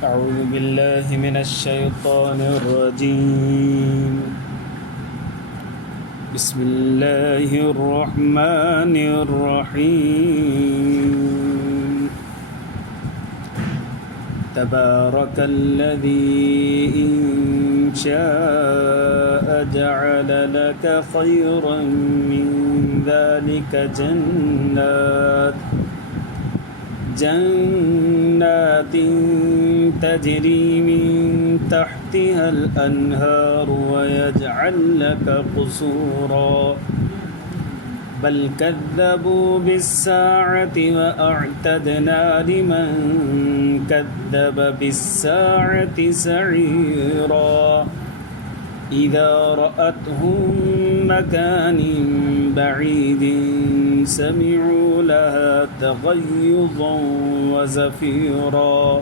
أعوذ بالله من الشيطان الرجيم بسم الله الرحمن الرحيم تبارك الذي إن شاء جعل لك خيرا من ذلك جنات تجري من تحتها الأنهار ويجعل لك قصورا بل كذبوا بالساعة وأعتدنا لمن كذب بالساعة سعيرا إذا رأتهم مكان بعيد سمعوا لها تغيظا وزفيرا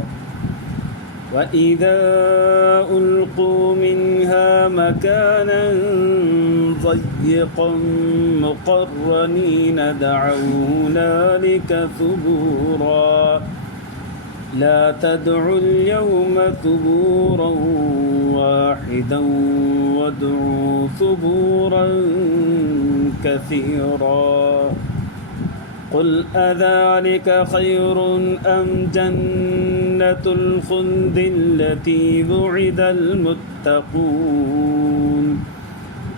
وإذا ألقوا منها مكانا ضيقا مقرنين دعوا هنالك ثبورا لا تدعوا اليوم ثبورا واحدا وادعوا ثبورا كثيرا قل أذلك خير أم جنة الخلد التي وعد المتقون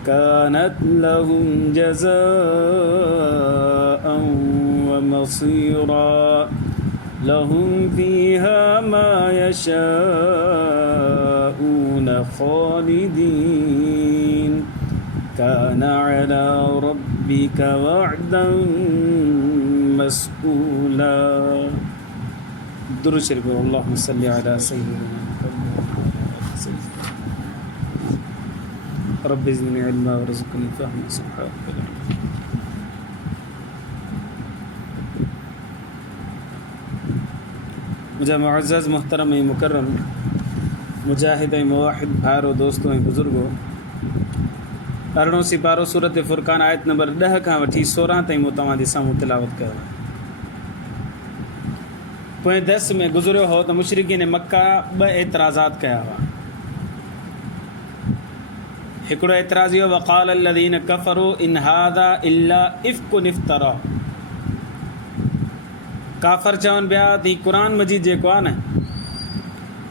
كانت لهم جزاء ومصيرا لهم فيها ما يشاءون خالدين كان على ربك وعدا مسؤولا درود شريف اللهم صل على سيدنا محمد رب زدني علما ورزقني فهما سبحانك मुझे मुअज़्ज़ज़ मोहतरम मुकर्रम मुजाहिद मुवाहिद भाइरों दोस्तों बुज़ुर्गों अरिड़ों सिपारो सूरत फ़ुरक़ान आयत नंबर 10 खां वठी 16 ताईं मूं तव्हांजे साम्हूं तिलावत कयो आहे। पोएं दर्स में गुज़रियो हो त मुशरिकीन मक्का 2 एतिराज़ात कया हुआ। हिकिड़ो एतिराज़ इहो वक़ाल अल्लज़ीन कफ़रू इन हाज़ा इल्ला इफ़्कुन इफ़्तरा। काफ़र चवनि पिया त हीउ क़ुर मजीद जेको आहे न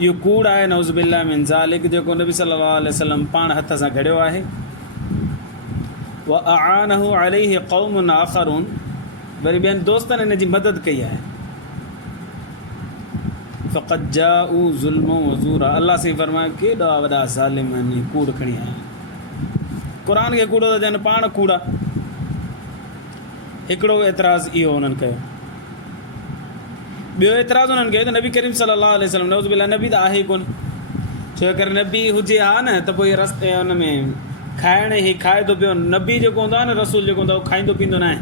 इहो कूड़ आहे नऊज़ बिल्लाह मिन ज़ालिक जेको नबी सल्लल्लाहु अलैहि वसल्लम पाण हथ सां घड़ियो आहे। व अआनहु अलैहि क़ौमुन आख़रून वरी ॿियनि दोस्तनि हिन जी मदद कई आहे। फ़क़द जाऊ ज़ुल्म व ज़ूरा अल्लाह साईं फरमायो केॾा वॾा ज़ालिम आहिनि कूड़ खणी आया क़ुर खे कूड़ो त ॼण पाण कूड़ा। हिकिड़ो एतिराज़ इहो उन्हनि कयो। ॿियो एतिराज़ उन्हनि कयो त नबी करीम सल्लल्लाहु अलैहि वसल्लम नऊज़ बिल्लाह नबी त आहे ई कोन। छो करे नबी हुजे हा न त पोइ रस्ते हुन में खाइण ई खाए थो पियो। नबी जेको हूंदो आहे न रसूल जेको हूंदो आहे उहो खाईंदो पींदो न आहे।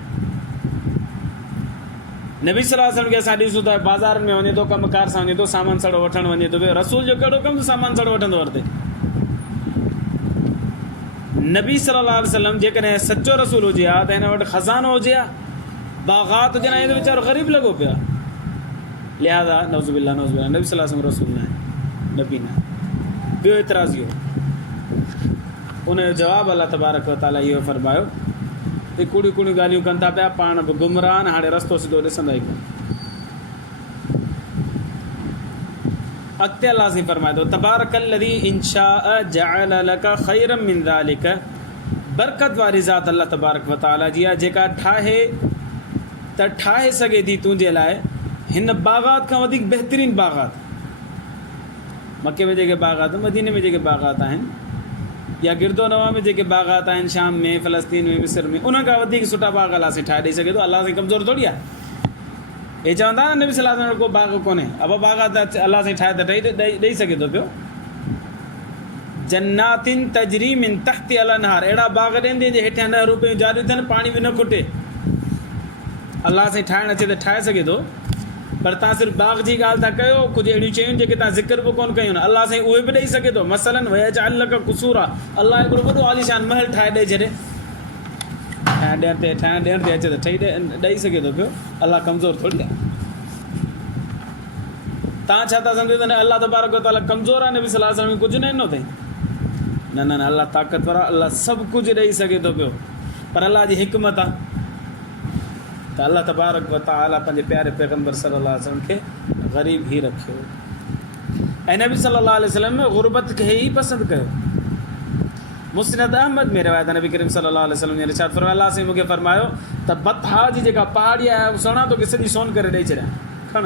नबी सल्लल्लाहु अलैहि वसल्लम खे असां ॾिसूं था बाज़ार में वञे थो कमकार सां वञे थो सामान सड़ो वठणु वञे थो पियो। रसूल जो कहिड़ो कमु सामान सड़ो वठंदो वरिते। नबी सल्लल्लाहु अलैहि वसल्लम जेकॾहिं सचो रसूल हुजे हा त हिन वटि ख़ज़ानो हुजे हा बाग़ात हुजनि हा। त वीचारो ग़रीब लॻो पियो आहे। लिहाज़ा नऊज़ बिल्लाह नबी सल्लल्लाहु अलैहि वसल्लम रसूल न आहे नबी न। ॿियो एतिराज़ इहो उनजो जवाबु अल्लाह तबारक व तआला इहो फरमायो त कूड़ियूं कूड़ियूं ॻाल्हियूं कनि था पिया पाण बि गुमराह आहिनि हाणे रस्तो सिधो ॾिसंदा ई कोन। अॻिते अल्लाह साईं फरमाए थो तबारकल्लज़ी इन शाअ जअल लक खैरम मिन ज़ालिक। बरकत वारी ज़ात अल्लाह तबारक व तआला जी आहे जेका ठाहे सघे थी तुंहिंजे लाइ हिन बाग़ात खां वधीक बहितरीन बाग़ात। मके में जेके बाग़ात मदीने में जेके बाग़ात आहिनि या गिरदो नवा में जेके बाग़ात आहिनि शाम में फ़लस्तीन में मिस्र में उन खां वधीक सुठा बाग़ अल्लाह साईं ठाहे ॾेई सघे थो। अल्लाह साईं कमज़ोर थोरी आहे। हे चवंदा न नबी सल्लल्लाहु अलैहि वसल्लम को बाग़ कोन्हे अब बाग़ात अल्लाह साईं ठाहे त ॾेई सघे थो पियो। जन्नातिन तजरी मिन तहति अल अनहार अहिड़ा बाग़ ॾींदे जे हेठियां नहरूं पियूं जारियूं थियनि पाणी बि न खुटे। अल्लाह साईं ठाहिणु अचे त ठाहे सघे थो पर तव्हां सिर्फ़ु बाग़ जी ॻाल्हि था कयो। कुझु अहिड़ियूं शयूं जेके तव्हां ज़िक्र बि कोन कयूं अल्लाह साईं उहे बि ॾेई सघे थो। मसलन वयजअल लक कुसूरा अल्लाह हिकिड़ो वॾो आलीशान महल ठाहे ॾेई छॾे। ठाहिण ॾियण ते अचे त ठही ॾेई सघे थो पियो। अल्लाह कमज़ोर थोरी आहे। तव्हां छा था सम्झो त अलाह तबारक व ताला कमज़ोर आहे, नबी सल्लल्लाहु अलैहि वसल्लम कुझु न ॾिनो अथई? न न न, अलाह ताक़तवर आहे, अलाह सभु कुझु ॾेई सघे थो पियो, पर अलाह जी हिकमत आहे त अलाह तबारक व ताला पंहिंजे प्यारे पैगम्बर सल्लल्लाहु अलैहि वसल्लम खे ग़रीब ई रखियो ऐं नबी सल्लल्लाहु अलैहि वसल्लम में ग़ुरबत खे ई पसंदि कयो। मुस्नद अहमद में रिवायत नबी करीम सल्लल्लाहु अलैहि वसल्लम ने इरशाद फरमायो, अलाह साईं मूंखे फरमायो त बतहा जी जेका पहाड़ी आहे सुहिणा तोखे सॼी सोन करे ॾेई छॾियां, खण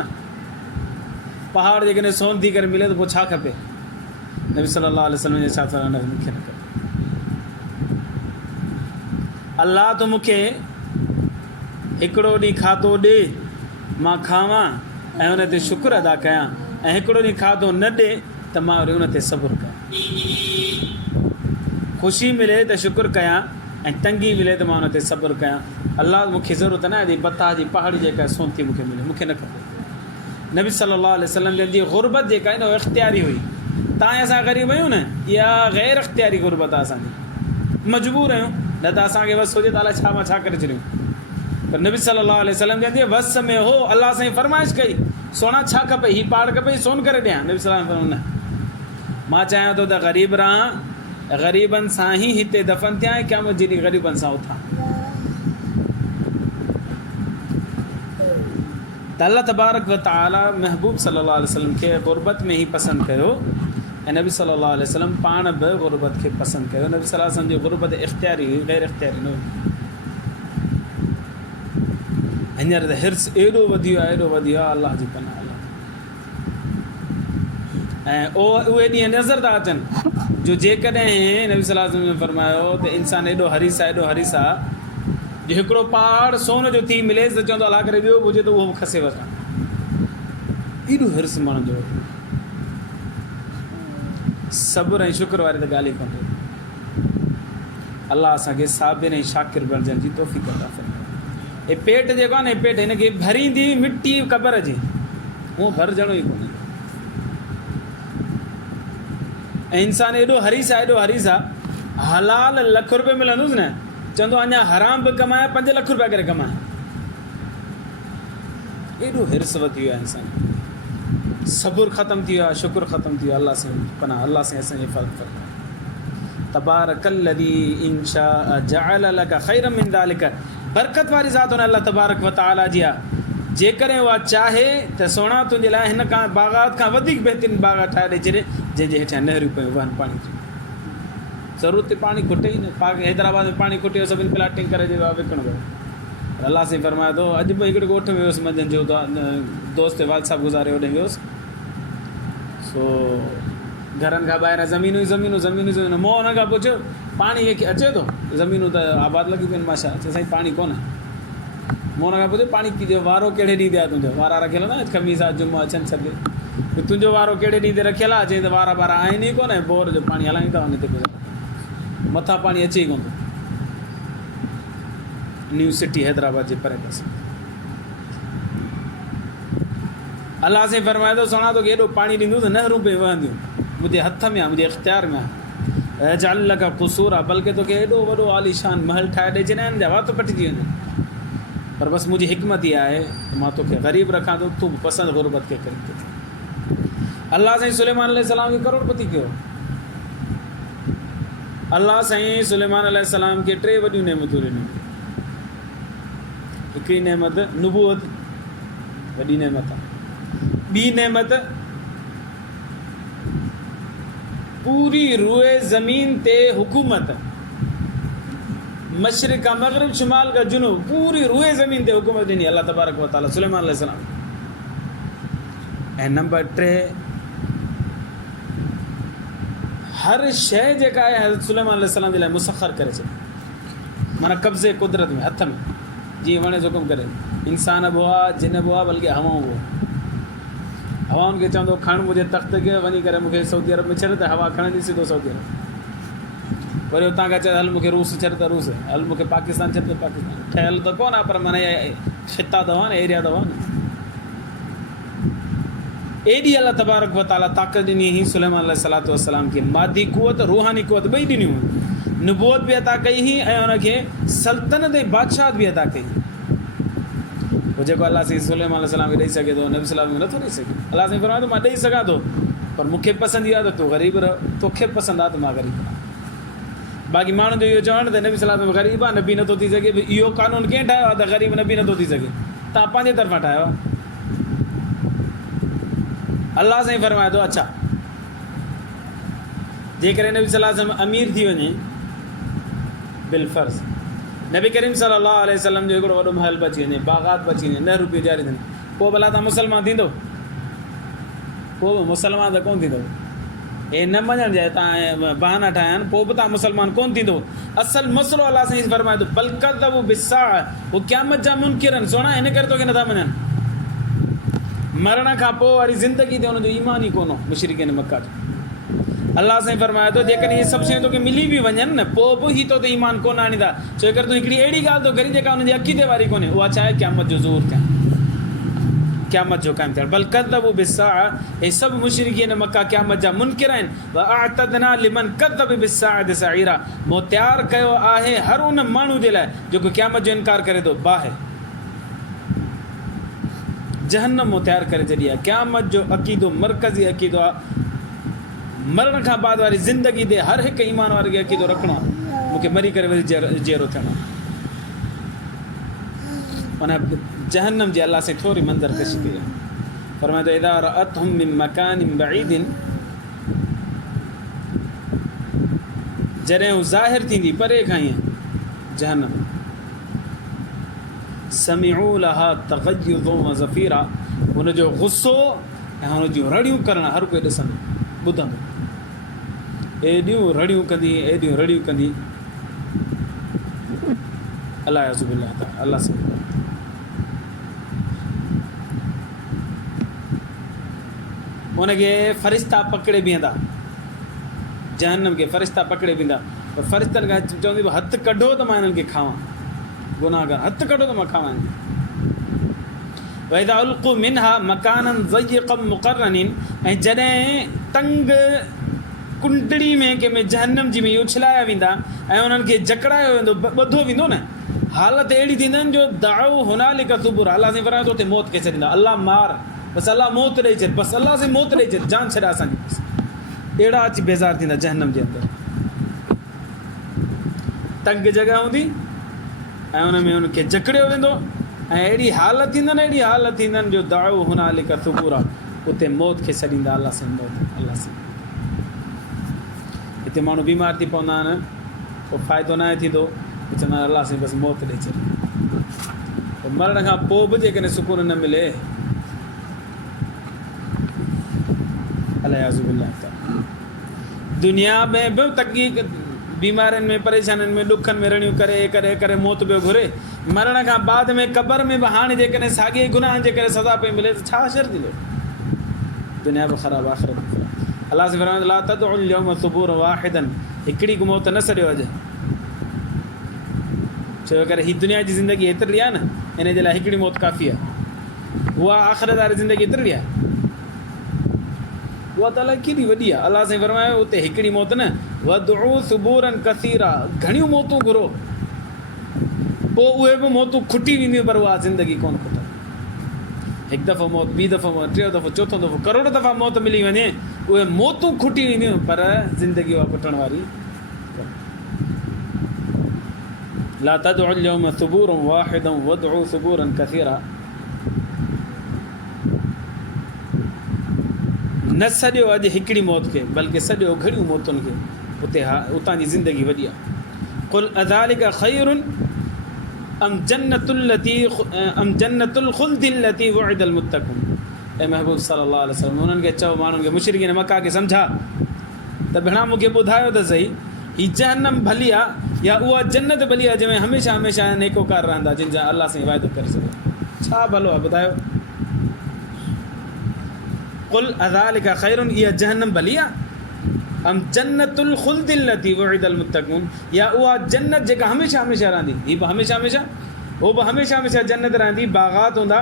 पहाड़ जेकॾहिं सोन थी करे मिले त पोइ छा खपे? नबी सल्लल्लाहु अलैहि वसल्लम ने इरशाद फरमायो, मूंखे न खपे। अलाह तो मूंखे हिकिड़ो ॾींहुं खाधो ॾे मां खावां ऐं उन ते शुक्र अदा कयां, ऐं हिकिड़ो ॾींहुं खाधो न ॾे त मां वरी उन ते सबुरु कयां। ख़ुशी मिले त शुक्र कयां ऐं तंगी मिले त मां उन ते सबुरु कयां। अलाह मूंखे ज़रूरत न आहे बता जी पहाड़ी जेका सोन थी मूंखे मिले, मूंखे न खपे। नबी सल्लल्लाहु अलैहि वसल्लम जी ग़ुरबत जेका आहे न उहा इख़्तियारी हुई। तव्हां असां ग़रीब आहियूं न, इहा गैर इख़्तियारी ग़ुरबत आहे, असांजी मजबूर आहियूं, न त असांखे बसि हुजे त अलाए छा मां छा करे छॾियूं। पर नबी सल्लल्लाहु अलैहि वसल्लम जी वस में हो, अलाह साईं फरमाइश कई सोना छा खपे, हीउ पहाड़ खपे सोन करे ॾियां। नबी सल्लल्लाहु अलैहि वसल्लम न, मां चाहियां थो त ग़रीब रहां, ग़रीबनि सां ई हिते दफ़न थियां ऐं क़यामत जी ॾींहुं ग़रीबनि सां उथां। त अल्लाह तबारक व ताला महबूब सल्लल्लाहु अलैहि वसल्लम खे ग़ुरबत में ई पसंदि कयो ऐं नबी सल्लल्लाहु अलैहि वसल्लम पाण बि ग़ुरबत खे पसंदि कयो। नबी सल्लल्लाहु अलैहि वसल्लम जी ग़ुरबत इख़्तियारी हुई, गैर इख़्तियारी न हुई। हींअर त हिर्स एॾो वधियो आहे, एॾो वधियो आहे, अलाह जी पनाह। ऐं उहे ॾींहं नज़र था अचनि जो जेकॾहिं नबी सल्लल्लाहु अलैहि वसल्लम फरमायो त इंसानु एॾो हरीस आहे, एॾो हरीस आहे जो हिकिड़ो पहाड़ सोन जो थी मिलेसि त चवंदो अलाह करे ॿियो हुजे त उहो बि खसे वठां। एॾो हिर्स माण्हुनि जो। सबुर ऐं शुक्र वारी त ॻाल्हि ई कोन्हे। अलाह असांखे साबिर ऐं शाकिर बणजण जी तौफ़ीक़ अता फरमाए। हे पेट जेको आहे न, पेट हिनखे भरींदी मिटी क़बर जी, उहो भरजणो ई कोन्हे। ऐं इंसानु एॾो हरीस आहे, एॾो हरीस आहे, हलाल लख रुपए मिलंदुसि न, चवंदो अञा हराम बि कमाए 5 लख रुपया करे कमाए। एॾो हिर्स वधी वियो आहे इंसानु। सबुर ख़तमु थी वियो आहे, शुक्र ख़तमु थी वियो आहे। अलाह साईं पनाह, अलाह साईं असांजे फ़र्क़ तबारकल्लज़ी इन शाअ जअल लक खैरम मिन ज़ालिक। बरकत वारी ज़ात हुन अलाह तबारक व ताला जी आहे, जेकॾहिं उहा चाहे त सोना तुंहिंजे लाइ हिन खां बाग़ात खां वधीक बहितरीनु बाग़ात ठाहे ॾेई छॾे, जंहिंजे हेठां नहरियूं पियूं वहनि पाणी जी। ज़रूरत ते पाणी खुटे ई न, हैदराबाद में पाणी खुटे सभिनी प्लाटिंग करे ॾियो आहे, विकिणो पियो। अलाह साईं फरमाए थो, अॼु बि हिकिड़े ॻोठ में वियुसि मंझंदि जो, दोस्त वाल साहिबु गुज़ारे होॾे वियुसि। सो घरनि खां ॿाहिरां ज़मीनूं ज़मीनूं मोह हुन खां पुछियो पाणी अचे थो? ज़मीनूं त आबाद लॻी पियूं आहिनि माशा। चए साईं पाणी कोन्हे। मोह हुन खां पुछियो पाणी कीअं वारो कहिड़े ॾींहुं ते आहे तुंहिंजो? वारा रखियल न ख़मीस आहे, जुमो अचनि सभु, तुंहिंजो वारो कहिड़े ॾींहं ते रखियल आहे? चई त वारा आहिनि ई कोन्हे, बोर जो पाणी हलायूं था वञे, मथां पाणी अचे ई कोन थो। न्यू सिटी हैदराबाद जे परे पासे। अलाह साईं फरमाए थो, सोना तोखे एॾो पाणी ॾींदुसि, नहरूं पियूं वहंदियूं, मुंहिंजे हथ में आहे, मुंहिंजे इख़्तियार में आहे। जाल लॻा क़ुसूर आहे, बल्कि तोखे एॾो वॾो आलीशान महल ठाहे ॾेई छॾिया आहिनि, वात पटिजी वञे। पर बसि मुंहिंजी हिकमत इहा आहे त मां तोखे ग़रीब रखां थो, तूं बि पसंदि ग़ुरबत खे करी थो। अलाह साईं सुलेमान अलैहिस्सलाम खे करोड़पति कयो। अलाह साईं सुलेमान अलैहिस्सलाम खे 3 वॾियूं नेमतूं ॾिनियूं। हिकिड़ी नेमत नुबूअत, वॾी नेमत आहे। ॿी नेमत पूरी रुए ज़मीन ते हुकूमत, मशरिक़ का मगरिब, शुमाल का जुनूब, पूरी रुए ज़मीन ते हुकूमत ॾिनी अल्लाह तबारक व ताला सुलेमान अलैहिस्सलाम। ऐं नंबर 3, हर शइ जेका आहे हज़रत सुलेमान अलैहिस्सलाम जे लाइ मुसख़र करे छॾी, माना कब्ज़े कुदरत में, हथ में, जीअं वणे हुकुम करे। इंसान बि हुआ, जिन बि हुआ, बल्कि हवाऊं बि। हवाउनि खे चवंदो खण मुंहिंजे तख़्त खे, वञी करे मूंखे सऊदी अरब में छॾ, त हवा खणंदी सिधो सऊदी अरब। वरी हुतां खां चए हल मूंखे रूस छॾ त रूस, हल मूंखे पाकिस्तान छॾ त पाकिस्तान। ठहियल त कोन आहे, पर माना ख़िता त हुआ न, एरिया त हुआ न। एॾी अल्लाह तबारक व ताला ताक़त ॾिनी हुई सुलेमान अलैहिस्सलातु वस्सलाम खे, मादी कुवत, रूहानी कुवत ॿई ॾिनियूं। नुबूअत बि अता कई हुई ऐं हुनखे सल्तनत ऐं बादशाहत बि अता कई। पोइ जेको अलाह साईं सुलेमान अलैहिस्सलाम खे ॾेई सघे थो नबी सलाम खे नथो ॾेई सघे। अलाह साईं फरमाए थो मां ॾेई सघां थो पर मूंखे पसंदि इहो आहे त तूं ग़रीब रह, तोखे पसंदि आहे त मां ग़रीब रहां। बाक़ी माण्हुनि जो इहो चवणु त नबी सलाम ग़रीब आहे नबी नथो थी सघे, इहो कानून कंहिं ठाहियो आहे त ग़रीब नबी नथो थी सघे? तव्हां पंहिंजे तरफ़ां ठाहियो आहे। अलाह साईं फरमाए थो अच्छा जेकॾहिं नबी सलाम अमीर थी वञे बिलफर्ज़, नबी करीम सल्लल्लाहु अलैहि वसल्लम जो हिकिड़ो वॾो महल बची वञे, बाग़ात बची वञे, ₹9 जारी थियनि, पोइ भला तव्हां मुस्लमान थींदो? पोइ बि मुस्लमान त कोन थींदो। हे न मञण जाए तव्हां बहाना ठाहिया आहिनि, पोइ बि तव्हां मुस्लमान कोन थींदो। असुलु मसइलो अलाह साईं फरमाए थो बल कज़्ज़बू बिस्साअ, हू क़यामत जा मुनकिर आहिनि। सोना हिन करे तोखे नथा मञनि, मरण खां पोइ वारी ज़िंदगी ते हुनजो ईमान ई कोन हो मुशरिकीन मक्का जो। अलाह साईं फरमाए थो जेकॾहिं इहे सभु शयूं तोखे मिली बि वञनि न पोइ बि ही तो ते ईमान कोन आणींदा, छो करे तूं हिकिड़ी अहिड़ी ॻाल्हि थो करी जेका हुनजी अक़ीदे वारी कोन्हे। उहा छा आहे? क़यामत जो ज़ूर थियणु, क़यामत जो क़ाइमु थियणु। बल कज़्ज़बू बिस्साअ, हे सभु मुशरिकीन मक्का क़यामत जा मुनकिर आहिनि। व अअतदना लिमन कज़्ज़ब बिस्साअति सईरा, मूं तयारु कयो आहे हर उन माण्हू जे लाइ जेको क़यामत जो इनकार करे थो बाहि जहन्नम मूं तयारु करे छॾी आहे। क़यामत जो अक़ीदो मरकज़ी अक़ीदो आहे, मरण खां बाद वारी ज़िंदगी ते हर हिकु ईमान वारे खे अक़ीदो रखिणो आहे, मूंखे मरी करे वरी जहिड़ो थियणो आहे। उन जहन्नम जी अलाह साईं थोरी मंज़र कशी कई आहे। फरमाए थो इज़ा रअतहुम मिन मकानिन बईदिन, जॾहिं हू ज़ाहिर थींदी परे खां ईअं जहन्नम, समिऊ लहा तग़य्युज़न व ज़फ़ीरा, हुनजो गुस्सो ऐं हुन जूं रड़ियूं करणु हर कोई ॾिसंदो ॿुधंदो, एॾियूं रड़ियूं कंदी, एॾियूं रड़ियूं कंदी। अल्लाह अज़ुबिल्लाह ताला, अल्लाह सां उनखे फ़रिश्ता पकिड़े बीहंदा, जहन्नम खे फ़रिश्ता पकिड़े बीहंदा। पर फ़रिश्तनि खां चवंदी हथु कढो त मां हिननि खे खावां, गुनाहगार हथु कढो त मां खावां। वइज़ा उल्क़ू मिनहा मकानन ज़य्यक़म मुक़र्रनीन, ऐं जॾहिं तंग कुंडड़ी में कंहिंमें जहन्नम जी में उछलाया वेंदा ऐं उन्हनि खे जकड़ायो वेंदो, ॿधो वेंदो न, हालत अहिड़ी थींदनि जो दाउ हुनालिक सुबुर, अलाह साईं फरमाए थो उते मौत खे छॾींदा। अलाह मार, बसि अलाह मौत ॾेई छॾ, बसि अलाह साईं मौत ॾेई छॾ, जान छॾा असांजी। बसि अहिड़ा अची बेज़ार थींदा जहन्नम जे अंदरि। तंग जॻह हूंदी ऐं उन में उनखे जकड़ियो वेंदो ऐं अहिड़ी हालत थींदनि, अहिड़ी हालत थींदनि जो दाउ हुनालिक सुबुर आहे, उते मौत खे छॾींदा। अलाह साईं मौत, अलाह साईं। हिते माण्हू बीमार थी पवंदा आहिनि, पोइ फ़ाइदो न आहे थींदो, चवंदा आहिनि अलाह साईं बसि मौत ॾेई छॾ। पोइ मरण खां पोइ बि जेकॾहिं सुकून न मिले, अलियाज़ुबिल्लाह ताला, दुनिया में बि तकलीफ़ बीमारियुनि में परेशानियुनि में ॾुखनि में रड़ियूं करे करे करे मौत पियो घुरे, मरण खां बाद में क़बर में बि हाणे जेकॾहिं साॻिए गुनाहनि जे करे सज़ा पई मिले त छा असरु थींदो? दुनिया बि ख़राबु, आख़िरत बि ख़राबु। अलाह साईं फरमाए ला तदउल यौम सुबूर वाहिदन, हिकिड़ी मौत न सॾियो अॼु, छो करे हीअ दुनिया जी ज़िंदगी एतिरी आहे न, इन जे लाइ हिकिड़ी मौत काफ़ी आहे। उहा आख़िरत वारी ज़िंदगी एतिरी आहे, उहा त अलाए केॾी वॾी आहे। अलाह साईं फरमायो उते हिकिड़ी मौत न, वदउ सुबूरन कसीरा, घणियूं मौतूं घुरो, पोइ उहे बि मौतूं खुटी वेंदियूं, पर उहा ज़िंदगी कोन खुटंदी। हिकु दफ़ो मौत, ॿी दफ़ो मौत, टियों दफ़ो, चोथों दफ़ो, करोड़ दफ़ा मौत मिली वञे, उहे मौतूं खुटी वेंदियूं, पर ज़िंदगी उहा खुटण वारी। ला तदउल यौम सुबूरन वाहिदन वदउ सुबूरन कसीरा, न सॼो अॼु हिकिड़ी मौत खे, बल्कि सॼो घणियूं मौतुनि खे। उते हा उतां जी ज़िंदगी वॾी आहे। कुल अज़ालिका ख़ैरुन अम जन्नतुल ख़ुल्द लती वुइदल मुत्तक़ून। ऐं महबूब सल्लल्लाहु अलैहि वसल्लम उन्हनि खे चओ, माण्हुनि खे, मुशरिकीन मक्का खे सम्झा त भेणा मूंखे ॿुधायो त सही, हीअ जहन्नम भली आहे या उहा जन्नत भली आहे जंहिंमें हमेशह हमेशह नेकोकार रहंदा, जिन जा अलाह साईं वाइदो करे सघे। छा भलो आहे ॿुधायो? कुल अज़ालिका ख़ैरुन, इहा जहन्नम भली आहे, अम जन्नतुल ख़ुल्द लती वुइदल मुत्तक़ून, या उहा जन्नत जेका हमेशह हमेशह रहंदी, हीअ बि हमेशह हमेशह, उहो बि हमेशह हमेशह जन्नत रहंदी। बाग़ात हूंदा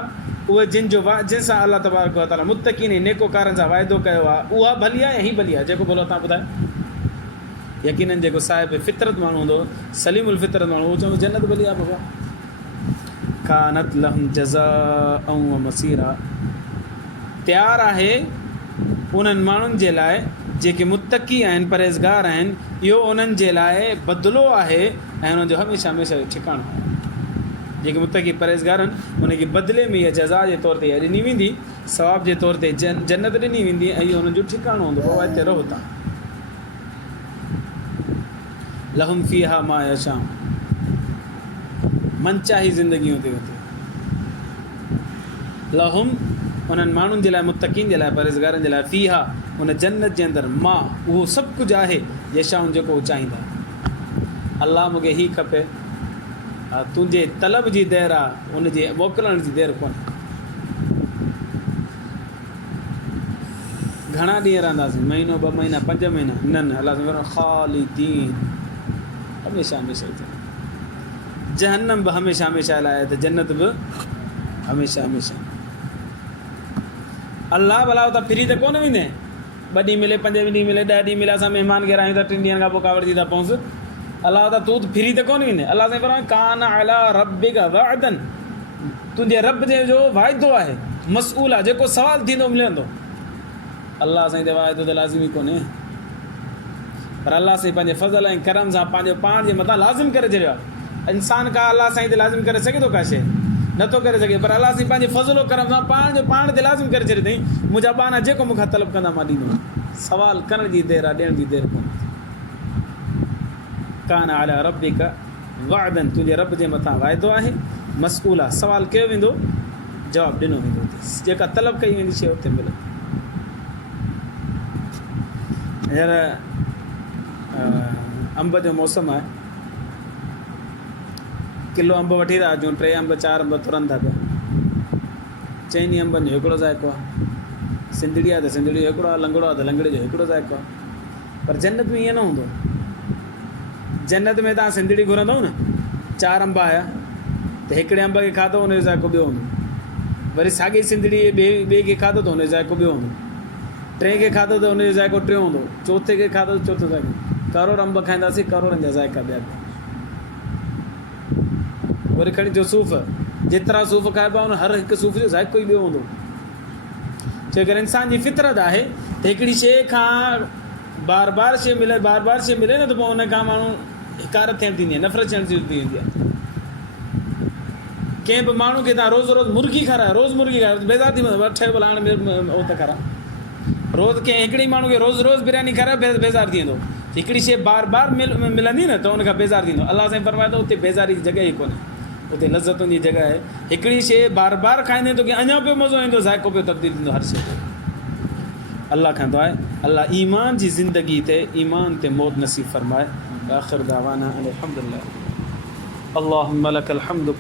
उहे जिन सां अलाह तबारक व तआला मुत्तक़ीन नेकोकारनि सां वाइदो कयो आहे, उहा भली आहे ऐं हीअ भली आहे। जेको भलो तव्हां ॿुधायो? यकीनन जेको साहिब फितरत माण्हू हूंदो, सलीमुल फितरत माण्हू, उहो चवंदो जन्नत भली आहे बाबा, कानत लहुम जज़ाअन व मसीरा, तयारु आहे उन्हनि माण्हुनि जे लाइ जेके मुत्तक़ी आहिनि, परहेज़गार आहिनि, इहो उन्हनि जे लाइ बदिलो आहे ऐं उन्हनि जो हमेशह हमेशह जो ठिकाणो आहे। जेके मुत्तक़ी परहेज़गार आहिनि उनखे बदिले में इहा जज़ा जे तौर ते ॾिनी वेंदी, सवाब जे तौर ते जन्नत ॾिनी वेंदी ऐं इहो उन्हनि जो ठिकाणो हूंदो, पोइ हिते रहो था। लहुम फ़ीहा मा यशाऊं, मनचाही ज़िंदगी हुते हुते। लहुम उन्हनि माण्हुनि जे लाइ, मुत्तक़ीन जे लाइ, परहेज़गारनि जे लाइ, फ़ीहा उन जन्नत जे अंदरि मां उहो सभु कुझु आहे, यशाऊं जेको हू चाहींदा। अलाह मूंखे हीउ खपे, तुंहिंजे तलब जी देरि आहे, उनजे मोकिलण जी देरि कोन्हे। घणा ॾींहं रहंदासीं? महीनो, 2 महीना, 5 महीना? न, अलाह सां ख़ालिदीन, हमेशह हमेशह हिते। जहन्नम बि हमेशह हमेशह लाइ, त जन्नत बि हमेशह हमेशह। अलाह भला त फ्री त कोन वेंदे, 2 ॾींहं मिले, 5 ॾींहं मिले, 10 ॾींहं मिले, असां महिमान घर आहियूं त 3 ॾींहंनि खां पोइ कावड़जी था पहुंसि। अलाह त तूं फ्री त कोन वेंदे। अलाह साईं फरमाए कान अला रब्बिका वअदन, तुंहिंजे रब जे जो वाइदो आहे, मसऊल आहे, जेको सवाल थींदो मिलंदो। अलाह साईं ते वाइदो त लाज़िमी कोन्हे, पर अलाह साईं पंहिंजे फज़ल ऐं करम सां पंहिंजो पाण जे मथां लाज़िम करे छॾियो आहे। इंसान का अलाह साईं ते लाज़िम करे सघे थो का शइ? नथो करे सघे, पर अलाह साईं पंहिंजे फज़लो करम सां पंहिंजो पाण ते लाज़िम करे छॾियो अथई, मुंहिंजा बाना जेको मूंखां तलब कंदा मां ॾींदुमि। सवाल करण जी देरि आहे, ॾियण जी देरि कोन्हे। कान अला रब्बिका वअदन, तुंहिंजे रब जे मथां वाइदो आहे, मसऊल आहे, सवाल कयो वेंदो, जवाबु ॾिनो वेंदो, जेका तलब कई वेंदी शइ उते मिले। हींअर अंब जो मौसमु आहे, किलो अंब वठी था अचूं, 3 अंब 4 अंब तुरनि था पिया। 4 अंबनि जो हिकिड़ो ज़ाइको आहे, सिंधड़ी आहे त सिंधड़ी जो हिकिड़ो आहे, लंगड़ो आहे त लंगड़े जो हिकिड़ो ज़ाइको आहे। पर जन्नत में ईअं न हूंदो। जन्नत में तव्हां सिंधड़ी घुरंदव न, 4 अंब आया त हिकिड़े अंब खे खाधो, हुनजो ज़ाइको ॿियो हूंदो, वरी साॻी सिंधड़ी ॿिए खे खाधो त हुनजो ज़ाइको ॿियो हूंदो, 3 खे खाधो त हुनजो ज़ाइको 3 हूंदो, 4थे खे खाधो त 4थो ज़ाइको। करोड़ अंब खाईंदासीं, करोड़नि जा ज़ाइका ॿिया। वरी खणी जो सूफ़, जेतिरा सूफ़ खाइबा हुन हर हिकु सूफ़ जो ज़ाइको ई ॿियो हूंदो। छो करे इंसान जी फितरत आहे त हिकिड़ी शइ खां बार बार शइ मिले, बार बार शइ मिले न, त पोइ हुन खां माण्हू हिकारत थियणु थींदी आहे, नफ़रत थियणु थी वेंदी आहे। कंहिं बि माण्हू खे तव्हां रोज़ु रोज़ु मुर्गी खारायो, रोज़ु मुर्गी खारायो, बेज़ार थी वेंदो, ठहे भला हाणे उहो त खारायो। रोज़ु कंहिं हिकिड़ी माण्हू खे रोज़ु रोज़ु बिरयानी खारायो, बेज़ार थी वेंदो। हिकिड़ी शइ बार बार मिलंदी न, त हुनखां बेज़ार थींदो। अलाह साईं फरमाए थो उते बेज़ारी जी जॻह ई कोन्हे, उते लज़तुनि जी जॻह आहे। हिकिड़ी शइ बार बार खाईंदे तोखे अञा पियो मज़ो ईंदो, ज़ाइको पियो तब्दील थींदो हर शइ। अल्लाह खां दुआ आहे, अल्लाह ईमान जी ज़िंदगी ते, ईमान ते मौत नसीब फरमाए। आख़िर दावाना अल्हम्दुलिल्लाह, अल्लाहुम्मा लकल हम्दु।